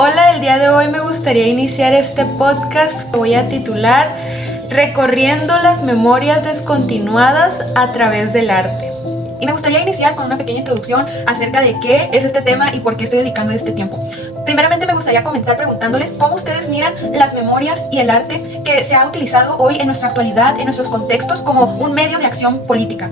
Hola, el día de hoy me gustaría iniciar este podcast que voy a titular Recorriendo las memorias descontinuadas a través del arte. Y me gustaría iniciar con una pequeña introducción acerca de qué es este tema y por qué estoy dedicando este tiempo. Primeramente me gustaría comenzar preguntándoles cómo ustedes miran las memorias y el arte que se ha utilizado hoy en nuestra actualidad, en nuestros contextos, como un medio de acción política.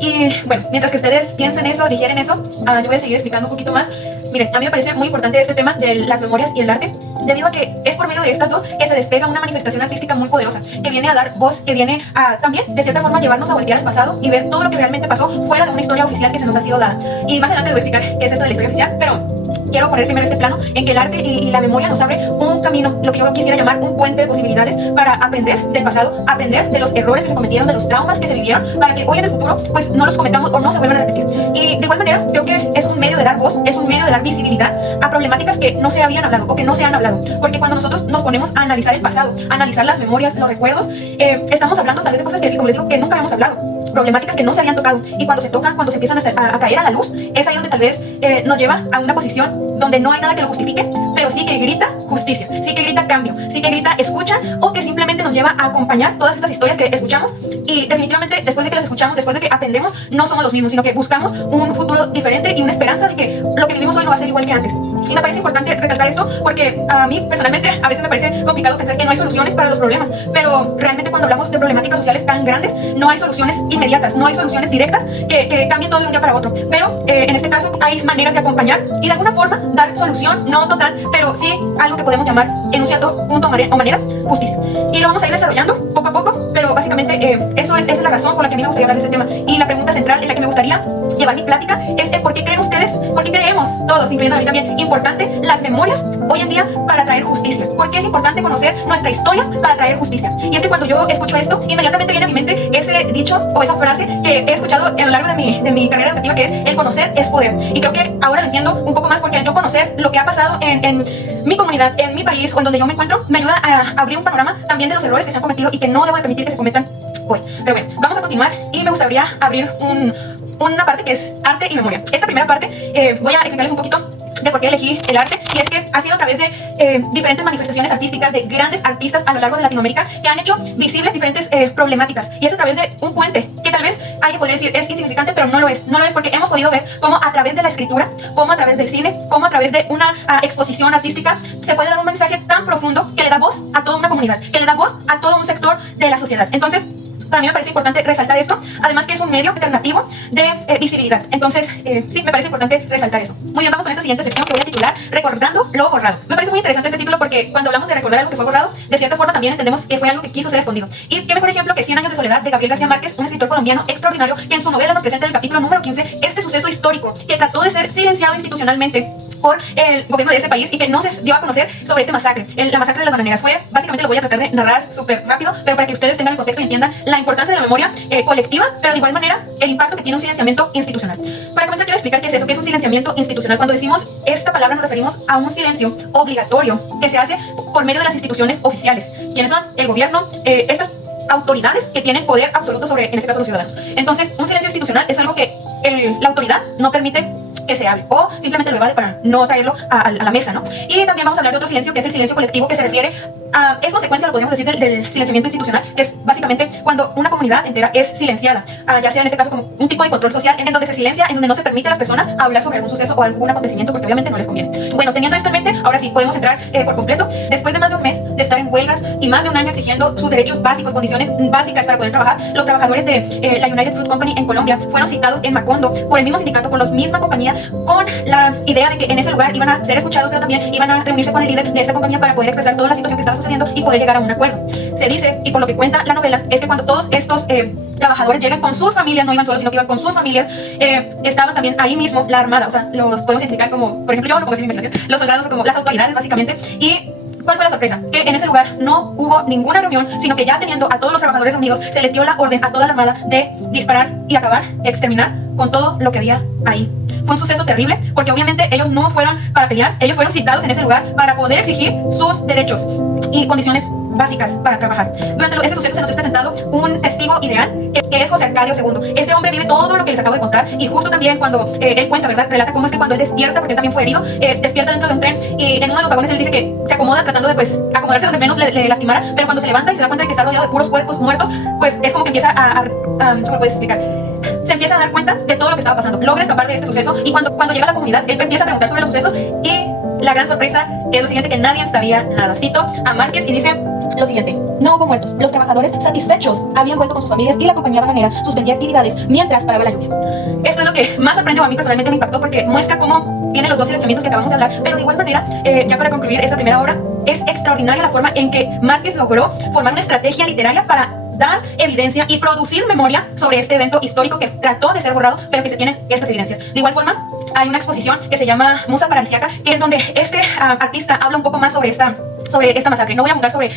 Y bueno, mientras que ustedes piensen eso, digieren eso, yo voy a seguir explicando un poquito más. Miren, a mí me parece muy importante este tema de las memorias y el arte, debido a que es por medio de estas dos que se despega una manifestación artística muy poderosa, que viene a dar voz, que viene a también, de cierta forma, llevarnos a voltear al pasado y ver todo lo que realmente pasó fuera de una historia oficial que se nos ha sido dada. Y más adelante les voy a explicar qué es esto de la historia oficial, pero quiero poner primero este plano en que el arte y la memoria nos abre un camino, lo que yo quisiera llamar un puente de posibilidades para aprender del pasado, aprender de los errores que se cometieron, de los traumas que se vivieron, para que hoy en el futuro pues no los cometamos o no se vuelvan a repetir. Y de igual manera creo que es un medio de dar voz, es un medio de dar visibilidad a problemáticas que no se habían hablado o que no se han hablado, porque cuando nosotros nos ponemos a analizar el pasado, a analizar las memorias, los recuerdos, estamos hablando tal vez de cosas que, como les digo, que nunca habíamos hablado, problemáticas que no se habían tocado, y cuando se tocan, cuando se empiezan a caer a la luz, es ahí donde tal vez nos lleva a una posición donde no hay nada que lo justifique, pero sí que grita justicia, sí que grita cambio, sí que grita escucha, o que simplemente nos lleva a acompañar todas estas historias que escuchamos, y definitivamente después de que las escuchamos, después de que aprendemos, no somos los mismos, sino que buscamos un futuro diferente y una esperanza de que lo que vivimos hoy no va a ser igual que antes. Y me parece importante recalcar esto porque a mí personalmente a veces me parece complicado pensar que no hay soluciones para los problemas, pero realmente cuando hablamos de problemáticas sociales tan grandes, no hay soluciones inmediatas, no hay soluciones directas que cambien todo de un día para otro, pero en este caso hay maneras de acompañar y de alguna forma dar solución, no total, pero sí algo que podemos llamar en un cierto punto o manera justicia. Y lo vamos a ir desarrollando poco a poco, pero básicamente esa es la razón por la que a mí me gustaría hablar de este tema. Y la pregunta central en la que me gustaría llevar mi plática es ¿por qué creen ustedes, por qué creemos todos, incluyendo a mí también, importante las memorias hoy en día para traer justicia? ¿Por qué es importante conocer nuestra historia para traer justicia? Y es que cuando yo escucho esto, inmediatamente viene a mi mente ese dicho o esa frase que he escuchado a lo largo de mi carrera educativa, que es el conocer es poder. Y creo que ahora lo entiendo un poco más porque el yo conocer lo que ha pasado en mi comunidad, en mi país o en donde yo me encuentro, me ayuda a abrir un panorama también de los errores que se han cometido y que no debo de permitir que se cometan hoy. Pero bueno, vamos a continuar y me gustaría abrir una parte que es arte y memoria. Esta primera parte voy a explicarles un poquito de por qué elegí el arte, y es que ha sido a través de diferentes manifestaciones artísticas de grandes artistas a lo largo de Latinoamérica que han hecho visibles diferentes problemáticas, y es a través de un puente que tal vez alguien podría decir es insignificante, pero no lo es porque hemos podido ver cómo a través de la escritura, cómo a través del cine, cómo a través de una exposición artística se puede dar un mensaje tan profundo que le da voz a toda una comunidad, que le da voz a todo un sector de la sociedad. Entonces, para mí me parece importante resaltar esto, además que es un medio alternativo de visibilidad. Entonces, sí, me parece importante resaltar eso. Muy bien, vamos con esta siguiente sección que voy a titular Recordando lo borrado. Me parece muy interesante este título porque cuando hablamos de recordar algo que fue borrado, de cierta forma también entendemos que fue algo que quiso ser escondido. Y qué mejor ejemplo que 100 años de soledad de Gabriel García Márquez, un escritor colombiano extraordinario que en su novela nos presenta en el capítulo número 15 este suceso histórico que trató de ser silenciado institucionalmente por el gobierno de ese país y que no se dio a conocer sobre este masacre. La masacre de las bananeras fue, básicamente lo voy a tratar de narrar súper rápido, pero para que ustedes tengan el contexto y entiendan la importancia de la memoria colectiva, pero de igual manera el impacto que tiene un silenciamiento institucional. Para comenzar quiero explicar qué es eso, qué es un silenciamiento institucional. Cuando decimos esta palabra nos referimos a un silencio obligatorio que se hace por medio de las instituciones oficiales. ¿Quiénes son? El gobierno, estas autoridades que tienen poder absoluto sobre, en este caso, los ciudadanos. Entonces, un silencio institucional es algo que la autoridad no permite que se hable, o simplemente lo evade para no traerlo a la mesa, ¿no? Y también vamos a hablar de otro silencio, que es el silencio colectivo, que se refiere a, es consecuencia, lo podríamos decir, del silenciamiento institucional, que es básicamente cuando una comunidad entera es silenciada, ya sea en este caso como un tipo de control social en donde se silencia, en donde no se permite a las personas hablar sobre algún suceso o algún acontecimiento, porque obviamente no les conviene. Bueno, teniendo esto en mente, ahora sí, podemos entrar por completo. Después de más de un mes de estar en huelgas y más de un año exigiendo sus derechos básicos, condiciones básicas para poder trabajar, los trabajadores de la United Fruit Company en Colombia fueron citados en Macondo por el mismo sindicato, por la misma compañía, con la idea de que en ese lugar iban a ser escuchados, pero también iban a reunirse con el líder de esta compañía para poder expresar toda la situación que estaba sucediendo y poder llegar a un acuerdo. Se dice, y por lo que cuenta la novela, es que cuando todos estos trabajadores llegan con sus familias, no iban solos, sino que iban con sus familias, estaban también ahí mismo la armada, o sea, los podemos identificar como, por ejemplo, yo lo pongo así en mi imaginación, los soldados como las autoridades básicamente. Y ¿cuál fue la sorpresa? Que en ese lugar no hubo ninguna reunión, sino que ya teniendo a todos los trabajadores reunidos, se les dio la orden a toda la armada de disparar y acabar, exterminar con todo lo que había ahí. Fue un suceso terrible porque obviamente ellos no fueron para pelear, ellos fueron citados en ese lugar para poder exigir sus derechos y condiciones básicas para trabajar. Durante este suceso se nos es presentado un testigo ideal que es José Arcadio II. Este hombre vive todo lo que les acabo de contar y justo también cuando él cuenta, ¿verdad? Relata cómo es que cuando él despierta, porque él también fue herido, despierta dentro de un tren y en uno de los vagones él dice que se acomoda tratando de pues acomodarse donde menos le lastimara, pero cuando se levanta y se da cuenta de que está rodeado de puros cuerpos muertos, pues es como que empieza ¿cómo puedes explicar? Se empieza a dar cuenta de todo lo que estaba pasando, logra escapar de este suceso y cuando llega a la comunidad, él empieza a preguntar sobre los sucesos y la gran sorpresa es lo siguiente, que nadie sabía nada. Cito a Márquez y dice lo siguiente: no hubo muertos, los trabajadores satisfechos habían vuelto con sus familias y la compañía bananera suspendía actividades mientras paraba la lluvia. Esto es lo que más sorprendió, a mí personalmente me impactó porque muestra cómo tiene los dos silenciamientos que acabamos de hablar, pero de igual manera, ya para concluir esta primera obra, es extraordinaria la forma en que Márquez logró formar una estrategia literaria para dar evidencia y producir memoria sobre este evento histórico que trató de ser borrado, pero que se tienen estas evidencias. De igual forma, hay una exposición que se llama Musa Paradisíaca, que es donde este artista habla un poco más sobre esta masacre. No voy a abundar sobre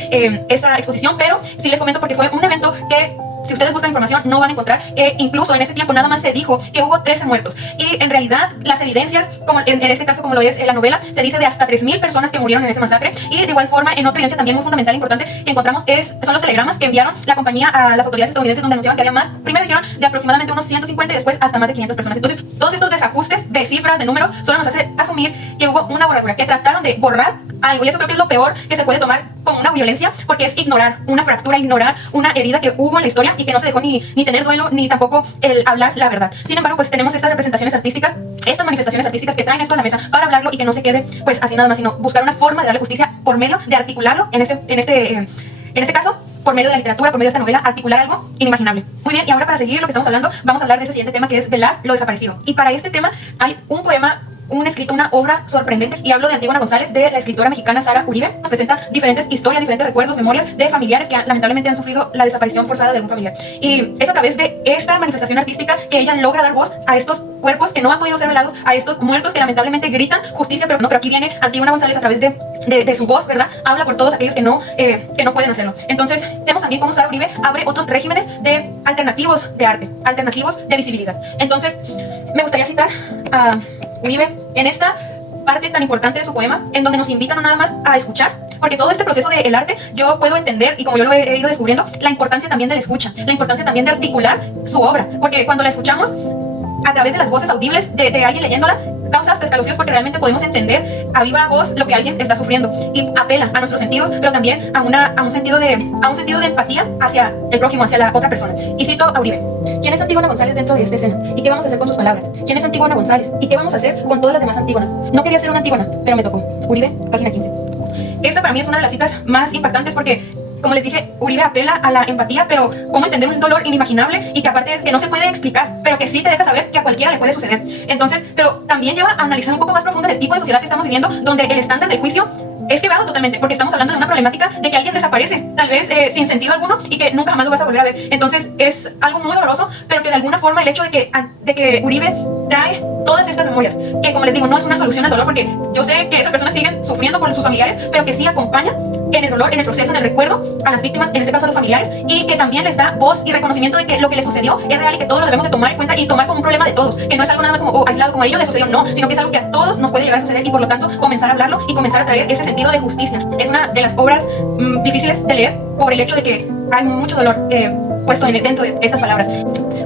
esta exposición, pero sí les comento porque fue un evento que, si ustedes buscan información, no van a encontrar. Incluso en ese tiempo nada más se dijo que hubo 13 muertos. Y en realidad las evidencias, como en este caso, como lo es en la novela, se dice de hasta 3,000 personas que murieron en ese masacre. Y de igual forma, en otra evidencia también muy fundamental e importante que encontramos son los telegramas que enviaron la compañía a las autoridades estadounidenses, donde anunciaban que había más. Primero dijeron de aproximadamente unos 150 y después hasta más de 500 personas. Entonces, todos estos desajustes de cifras, de números, solo nos hace asumir que hubo una borradura, que trataron de borrar algo. Y eso creo que es lo peor que se puede tomar como una violencia, porque es ignorar una fractura, ignorar una herida que hubo en la historia y que no se dejó ni tener duelo, ni tampoco el hablar la verdad. Sin embargo, pues tenemos estas representaciones artísticas, estas manifestaciones artísticas que traen esto a la mesa para hablarlo y que no se quede pues así nada más, sino buscar una forma de darle justicia por medio de articularlo, en este caso, por medio de la literatura, por medio de esta novela, articular algo inimaginable. Muy bien, y ahora para seguir lo que estamos hablando, vamos a hablar de ese siguiente tema, que es velar lo desaparecido. Y para este tema hay un poema, un escrito, una obra sorprendente, y hablo de Antígona González, de la escritora mexicana Sara Uribe. Nos presenta diferentes historias, diferentes recuerdos, memorias de familiares que lamentablemente han sufrido la desaparición forzada de algún familiar. Y es a través de esta manifestación artística que ella logra dar voz a estos cuerpos que no han podido ser velados, a estos muertos que lamentablemente gritan justicia, pero aquí viene Antígona González a través de su voz, ¿verdad? Habla por todos aquellos que no pueden hacerlo. Entonces, vemos también cómo Sara Uribe abre otros regímenes de alternativos de arte, alternativos de visibilidad. Entonces, me gustaría citar a Uribe en esta parte tan importante de su poema, en donde nos invita no nada más a escuchar, porque todo este proceso del arte yo puedo entender, y como yo lo he ido descubriendo, la importancia también de la escucha, la importancia también de articular su obra, porque cuando la escuchamos a través de las voces audibles de alguien leyéndola, causa hasta escalofríos, porque realmente podemos entender a viva voz lo que alguien está sufriendo y apela a nuestros sentidos, pero también a un sentido de empatía hacia el prójimo, hacia la otra persona. Y cito a Uribe: ¿quién es Antígona González dentro de esta escena? ¿Y qué vamos a hacer con sus palabras? ¿Quién es Antígona González? ¿Y qué vamos a hacer con todas las demás Antígonas? No quería ser una Antígona, pero me tocó. Uribe, página 15. Esta para mí es una de las citas más impactantes porque, como les dije, Uribe apela a la empatía, pero cómo entender un dolor inimaginable y que aparte es que no se puede explicar, pero que sí te deja saber que a cualquiera le puede suceder. Entonces, pero también lleva a analizar un poco más profundo el tipo de sociedad que estamos viviendo, donde el estándar del juicio es quebrado totalmente, porque estamos hablando de una problemática de que alguien desaparece, tal vez sin sentido alguno, y que nunca más lo vas a volver a ver. Entonces es algo muy doloroso, pero que de alguna forma el hecho de que Uribe trae todas estas memorias, que como les digo, no es una solución al dolor, porque yo sé que esas personas siguen sufriendo por sus familiares, pero que sí acompaña en el dolor, en el proceso, en el recuerdo a las víctimas, en este caso a los familiares, y que también les da voz y reconocimiento de que lo que les sucedió es real y que todos lo debemos de tomar en cuenta y tomar como un problema de todos, que no es algo nada más como aislado, como a ellos les sucedió, no, sino que es algo que a todos nos puede llegar a suceder, y por lo tanto comenzar a hablarlo y comenzar a traer ese sentido de justicia. Es una de las obras difíciles de leer por el hecho de que hay mucho dolor puesto dentro de estas palabras.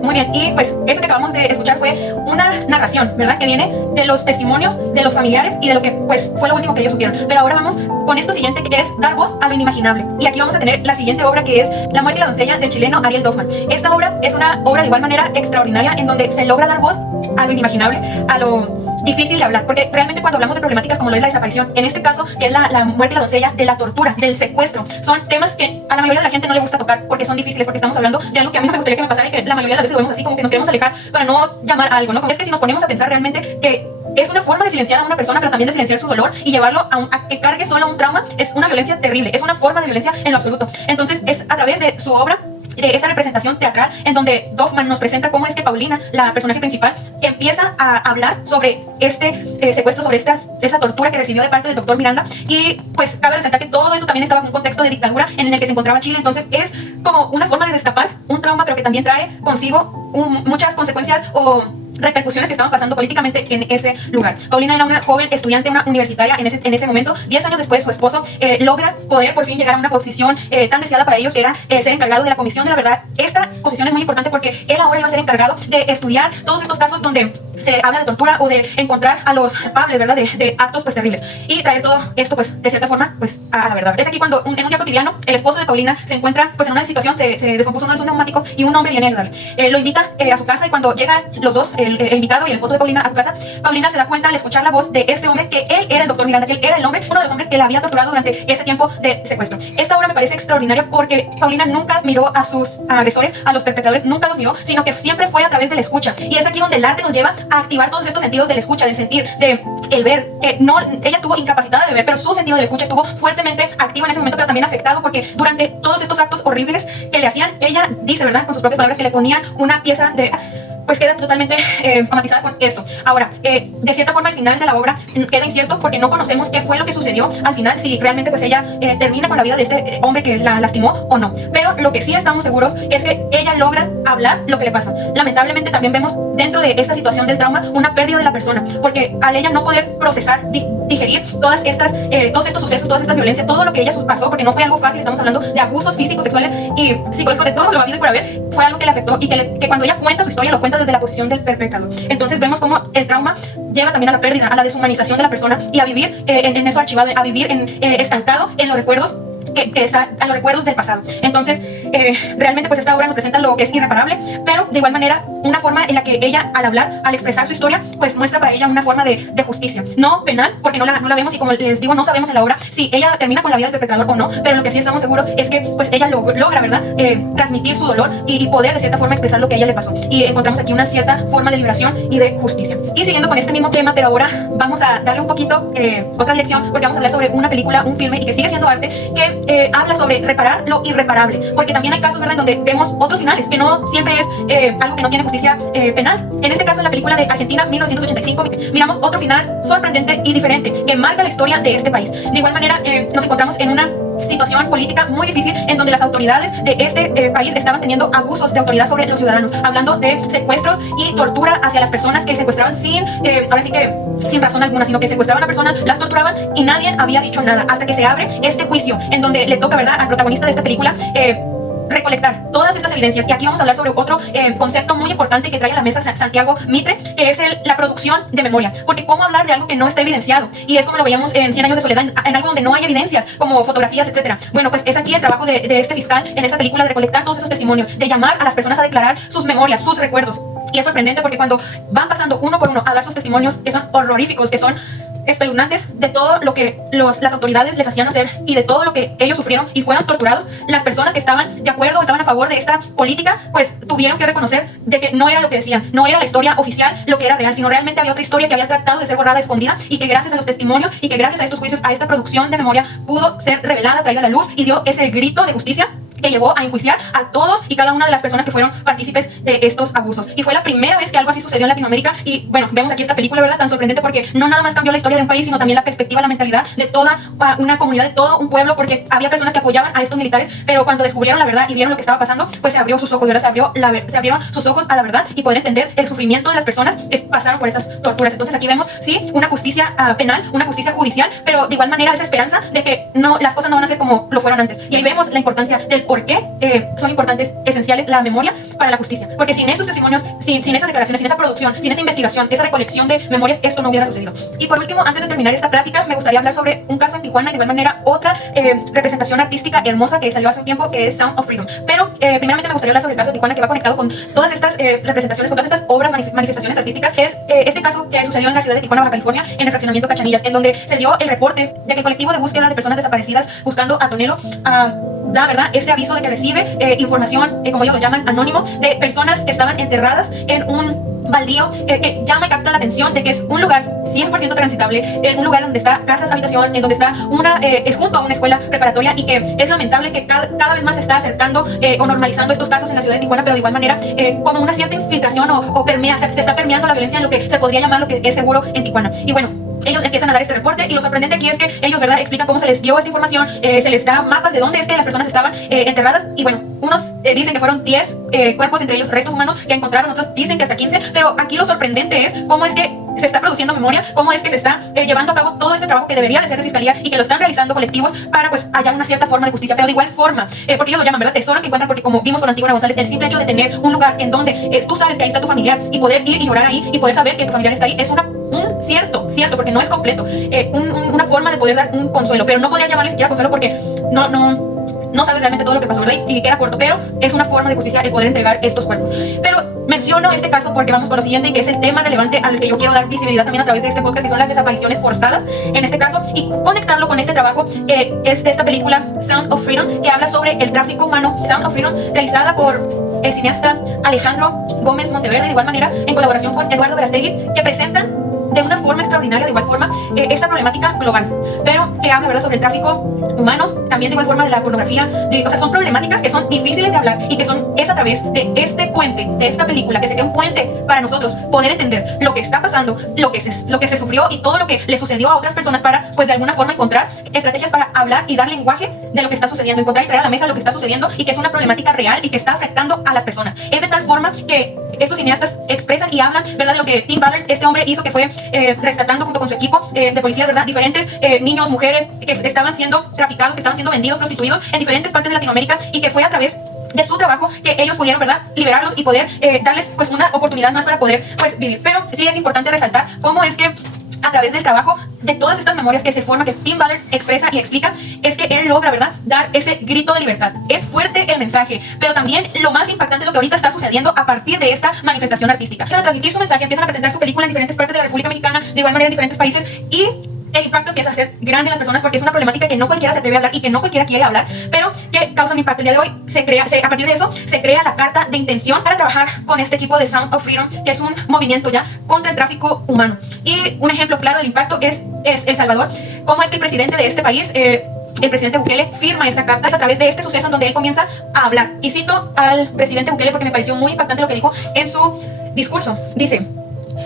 Muy bien, y pues eso que acabamos de escuchar fue una narración, ¿verdad? Que viene de los testimonios de los familiares y de lo que pues fue lo último que ellos supieron. Pero ahora vamos con esto siguiente, que es dar voz a lo inimaginable. Y aquí vamos a tener la siguiente obra, que es La muerte y la doncella, del chileno Ariel Dorfman. Esta obra es una obra de igual manera extraordinaria, en donde se logra dar voz a lo inimaginable, a lo difícil de hablar, porque realmente cuando hablamos de problemáticas como lo es la desaparición, en este caso, que es la muerte y la doncella, de la tortura, del secuestro, son temas que a la mayoría de la gente no le gusta tocar porque son difíciles, porque estamos hablando de algo que a mí no me gustaría que me pasara y que la mayoría de las veces lo vemos así, como que nos queremos alejar para no llamar a algo, ¿no? Es que si nos ponemos a pensar realmente que es una forma de silenciar a una persona, pero también de silenciar su dolor y llevarlo a que cargue solo un trauma, es una violencia terrible, es una forma de violencia en lo absoluto. Entonces es a través de su obra, de esa representación teatral, en donde Dorfman nos presenta cómo es que Paulina, la personaje principal, empieza a hablar sobre este secuestro, sobre esa tortura que recibió de parte del doctor Miranda, y pues cabe resaltar que todo eso también estaba en un contexto de dictadura en el que se encontraba Chile. Entonces es como una forma de destapar un trauma, pero que también trae consigo muchas consecuencias o repercusiones que estaban pasando políticamente en ese lugar. Paulina era una joven estudiante, una universitaria en ese momento. 10 años después, su esposo logra poder por fin llegar a una posición tan deseada para ellos, que era ser encargado de la Comisión de la Verdad. Esta posición es muy importante porque él ahora iba a ser encargado de estudiar todos estos casos donde se habla de tortura o de encontrar a los culpables, ¿verdad? De actos pues terribles, y traer todo esto pues de cierta forma pues a la verdad. Es aquí cuando en un día cotidiano el esposo de Paulina se encuentra pues en una situación, se descompuso uno de sus neumáticos y un hombre viene a ayudarle. Lo invita a su casa, y cuando llegan los dos, el invitado y el esposo de Paulina, a su casa, Paulina se da cuenta al escuchar la voz de este hombre que él era el doctor Miranda, que él era el hombre, uno de los hombres que la había torturado durante ese tiempo de secuestro. Esta obra me parece extraordinaria porque Paulina nunca miró a sus agresores, a los perpetradores, nunca los miró, sino que siempre fue a través de la escucha. Y es aquí donde el arte nos lleva a activar todos estos sentidos de la escucha, del sentir, de el ver, que no, ella estuvo incapacitada de ver, pero su sentido de la escucha estuvo fuertemente activo en ese momento, pero también afectado porque durante todos estos actos horribles que le hacían, ella dice, ¿verdad?, con sus propias palabras, que le ponían una pieza de... pues queda totalmente traumatizada con esto. Ahora, de cierta forma, al final de la obra queda incierto porque no conocemos qué fue lo que sucedió al final, si realmente pues ella termina con la vida de este hombre que la lastimó o no. Pero lo que sí estamos seguros es que ella logra hablar lo que le pasa. Lamentablemente también vemos dentro de esta situación del trauma una pérdida de la persona, porque al ella no poder procesar, digerir todos estos sucesos, todas estas violencias, todo lo que ella pasó, porque no fue algo fácil, estamos hablando de abusos físicos, sexuales y psicológicos, de todo lo habido y por haber, fue algo que le afectó, y que cuando ella cuenta su historia lo cuenta desde la posición del perpetrador. Entonces vemos cómo el trauma lleva también a la pérdida, a la deshumanización de la persona y a vivir en eso archivado, a vivir estancado en los recuerdos a los recuerdos del pasado. Entonces realmente pues esta obra nos presenta lo que es irreparable, pero de igual manera una forma en la que ella, al hablar, al expresar su historia, pues muestra para ella una forma de justicia, no penal, porque no la vemos, y como les digo, no sabemos en la obra si ella termina con la vida del perpetrador o no, pero lo que sí estamos seguros es que pues ella logra, ¿verdad?, transmitir su dolor y poder de cierta forma expresar lo que a ella le pasó, y encontramos aquí una cierta forma de liberación y de justicia. Y siguiendo con este mismo tema, pero ahora vamos a darle un poquito otra dirección, porque vamos a hablar sobre una película, un filme, y que sigue siendo arte, que habla sobre reparar lo irreparable, porque también hay casos, ¿verdad?, donde vemos otros finales, que no siempre es algo que no tiene justicia penal. En este caso, en la película de Argentina 1985, miramos otro final sorprendente y diferente, que marca la historia de este país. De igual manera, nos encontramos en una situación política muy difícil, en donde las autoridades de este país estaban teniendo abusos de autoridad sobre los ciudadanos, hablando de secuestros y tortura hacia las personas que secuestraban ahora sí que sin razón alguna, sino que secuestraban a personas, las torturaban y nadie había dicho nada, hasta que se abre este juicio, en donde le toca, ¿verdad?, al protagonista de esta película recolectar todas estas evidencias. Y aquí vamos a hablar sobre otro concepto muy importante que trae a la mesa Santiago Mitre, que es la producción de memoria. Porque cómo hablar de algo que no está evidenciado, y es como lo veíamos en 100 años de soledad, en algo donde no hay evidencias, como fotografías, etcétera. Bueno, pues es aquí el trabajo de este fiscal en esta película, de recolectar todos esos testimonios, de llamar a las personas a declarar sus memorias, sus recuerdos. Y es sorprendente porque cuando van pasando uno por uno a dar sus testimonios, que son horroríficos, que son espeluznantes, de todo lo que las autoridades les hacían hacer y de todo lo que ellos sufrieron y fueron torturados, las personas que estaban de acuerdo, estaban a favor de esta política, pues tuvieron que reconocer de que no era lo que decían, no era la historia oficial lo que era real, sino realmente había otra historia que había tratado de ser borrada, escondida, y que gracias a los testimonios y que gracias a estos juicios, a esta producción de memoria, pudo ser revelada, traída a la luz, y dio ese grito de justicia que llevó a enjuiciar a todos y cada una de las personas que fueron partícipes de estos abusos. Y fue la primera vez que algo así sucedió en Latinoamérica. Y bueno, vemos aquí esta película, ¿verdad?, tan sorprendente, porque no nada más cambió la historia de un país, sino también la perspectiva, la mentalidad de toda una comunidad, de todo un pueblo, porque había personas que apoyaban a estos militares, pero cuando descubrieron la verdad y vieron lo que estaba pasando, pues se abrió sus ojos, ¿verdad? Se abrieron sus ojos a la verdad y poder entender el sufrimiento de las personas que pasaron por esas torturas. Entonces aquí vemos, sí, una justicia penal, una justicia judicial, pero de igual manera esa esperanza de que las cosas no van a ser como lo fueron antes. Y ahí vemos la importancia del por qué son importantes, esenciales, la memoria para la justicia, porque sin esos testimonios, sin esas declaraciones, sin esa producción, sin esa investigación, esa recolección de memorias, esto no hubiera sucedido. Y por último, antes de terminar esta plática, me gustaría hablar sobre un caso en Tijuana, y de igual manera otra representación artística hermosa que salió hace un tiempo, que es Sound of Freedom. Pero primeramente me gustaría hablar sobre el caso de Tijuana, que va conectado con todas estas representaciones, con todas estas obras, manifestaciones artísticas, que es este caso que sucedió en la ciudad de Tijuana, Baja California, en el fraccionamiento Cachanillas, en donde se dio el reporte de que el colectivo de búsqueda de personas desaparecidas buscando a Tonelo da, ¿verdad?, este aviso de que recibe información, como ellos lo llaman, anónimo, de personas que estaban enterradas en un baldío, que llama y capta la atención de que es un lugar 100% transitable, en un lugar donde está casas, habitación, en donde está es junto a una escuela preparatoria, y que es lamentable que cada vez más se está acercando o normalizando estos casos en la ciudad de Tijuana, pero de igual manera como una cierta infiltración o se está permeando la violencia en lo que se podría llamar lo que es seguro en Tijuana. Y bueno, ellos empiezan a dar este reporte y lo sorprendente aquí es que ellos, ¿verdad?, explican cómo se les dio esta información, se les da mapas de dónde es que las personas estaban enterradas y bueno, unos dicen que fueron 10 cuerpos, entre ellos restos humanos que encontraron, otros dicen que hasta 15, pero aquí lo sorprendente es cómo es que se está produciendo memoria, cómo es que se está llevando a cabo todo este trabajo que debería de ser de fiscalía y que lo están realizando colectivos para pues hallar una cierta forma de justicia, pero de igual forma, porque ellos lo llaman, ¿verdad?, tesoros que encuentran, porque como vimos con Antígona González, el simple hecho de tener un lugar en donde tú sabes que ahí está tu familiar y poder ir y llorar ahí y poder saber que tu familiar está ahí es un cierto, porque no es completo, una forma de poder dar un consuelo, pero no podría llamarle siquiera consuelo porque no sabes realmente todo lo que pasó, ¿verdad? Y queda corto, pero es una forma de justicia el poder entregar estos cuerpos. Pero menciono este caso porque vamos con lo siguiente, y que es el tema relevante al que yo quiero dar visibilidad también a través de este podcast, que son las desapariciones forzadas en este caso, y conectarlo con este trabajo que es de esta película Sound of Freedom, que habla sobre el tráfico humano. Sound of Freedom, realizada por el cineasta Alejandro Gómez Monteverde, de igual manera en colaboración con Eduardo Verástegui, que presentan de una forma extraordinaria, de igual forma, esta problemática global, pero que habla, ¿verdad?, sobre el tráfico humano, también de igual forma de la pornografía, o sea, son problemáticas que son difíciles de hablar y que es a través de este puente, de esta película, que se crea un puente para nosotros poder entender lo que está pasando, lo que se sufrió y todo lo que le sucedió a otras personas para, pues de alguna forma, encontrar estrategias para hablar y dar lenguaje de lo que está sucediendo, encontrar y traer a la mesa lo que está sucediendo y que es una problemática real y que está afectando a las personas. Es de tal forma que estos cineastas expresan y hablan, ¿verdad?, de lo que Tim Ballard, este hombre, hizo, que fue rescatando junto con su equipo de policía, ¿verdad?, diferentes niños, mujeres que estaban siendo traficados, que estaban siendo vendidos, prostituidos en diferentes partes de Latinoamérica, y que fue a través de su trabajo que ellos pudieron, ¿verdad?, liberarlos y poder darles pues una oportunidad más para poder pues vivir. Pero sí es importante resaltar cómo es que a través del trabajo de todas estas memorias que se forma, que Tim Ballard expresa y explica, es que él logra, ¿verdad?, dar ese grito de libertad. Es fuerte el mensaje, pero también lo más impactante es lo que ahorita está sucediendo a partir de esta manifestación artística. Empiezan a transmitir su mensaje, empiezan a presentar su película en diferentes partes de la República Mexicana, de igual manera en diferentes países, y el impacto empieza a ser grande en las personas porque es una problemática que no cualquiera se atreve a hablar y que no cualquiera quiere hablar, pero que causa un impacto. El día de hoy a partir de eso se crea la carta de intención para trabajar con este equipo de Sound of Freedom, que es un movimiento ya contra el tráfico humano. Y un ejemplo claro del impacto es El Salvador. Cómo es que el presidente de este país, el presidente Bukele, firma esa carta a través de este suceso en donde él comienza a hablar. Y cito al presidente Bukele porque me pareció muy impactante lo que dijo en su discurso. Dice: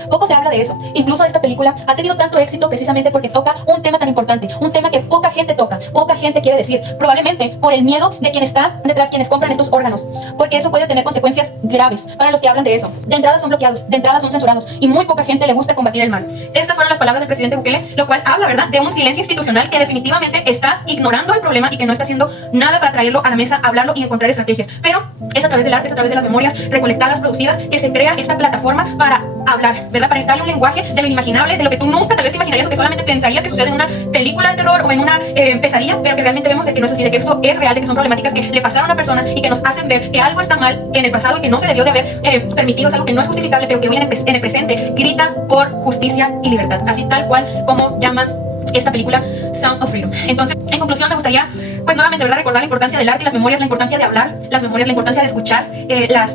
poco se habla de eso. Incluso esta película ha tenido tanto éxito precisamente porque toca un tema tan importante, un tema que poca gente toca, poca gente quiere decir, probablemente por el miedo de quien está detrás, quienes compran estos órganos, porque eso puede tener consecuencias graves para los que hablan de eso. De entrada son bloqueados, de entrada son censurados y muy poca gente le gusta combatir el mal. Estas fueron las palabras del presidente Bukele, lo cual habla, ¿verdad?, de un silencio institucional que definitivamente está ignorando el problema y que no está haciendo nada para traerlo a la mesa, hablarlo y encontrar estrategias. Pero es a través del arte, es a través de las memorias recolectadas, producidas, que se crea esta plataforma para hablar, ¿verdad?, para darle un lenguaje de lo inimaginable, de lo que tú nunca tal vez te imaginarías o que solamente pensarías que sucede en una película de terror o en una pesadilla, pero que realmente vemos de que no es así, de que esto es real, de que son problemáticas que le pasaron a personas y que nos hacen ver que algo está mal en el pasado y que no se debió de haber permitido, es algo que no es justificable, pero que hoy en el presente grita por justicia y libertad, así tal cual como llama esta película Sound of Freedom. Entonces, en conclusión, me gustaría pues nuevamente, ¿verdad?, recordar la importancia del arte y las memorias, la importancia de hablar, las memorias, la importancia de escuchar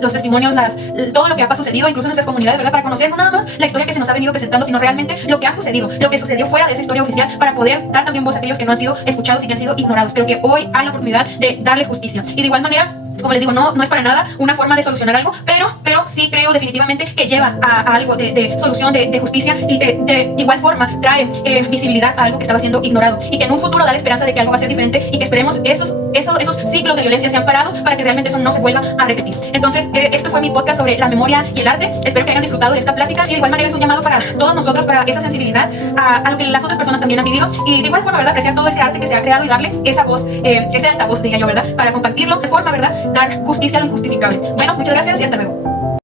los testimonios, todo lo que ha sucedido, incluso en nuestras comunidades, ¿verdad?, para conocer no nada más la historia que se nos ha venido presentando, sino realmente lo que ha sucedido, lo que sucedió fuera de esa historia oficial, para poder dar también voz a aquellos que no han sido escuchados y que han sido ignorados, pero que hoy hay la oportunidad de darles justicia. Y de igual manera, como les digo, no es para nada una forma de solucionar algo, pero sí creo definitivamente que lleva a algo de solución, de justicia, y de igual forma trae visibilidad a algo que estaba siendo ignorado, y que en un futuro da la esperanza de que algo va a ser diferente y que esperemos esos ciclos de violencia sean parados para que realmente eso no se vuelva a repetir. Entonces, esto fue mi podcast sobre la memoria y el arte. Espero que hayan disfrutado de esta plática, y de igual manera es un llamado para todos nosotros, para esa sensibilidad a lo que las otras personas también han vivido, y de igual forma, ¿verdad?, apreciar todo ese arte que se ha creado y darle esa voz, ese altavoz, diría yo, ¿verdad?, para compartirlo de forma, ¿verdad?, dar justicia a lo injustificable. Bueno, muchas gracias y hasta luego.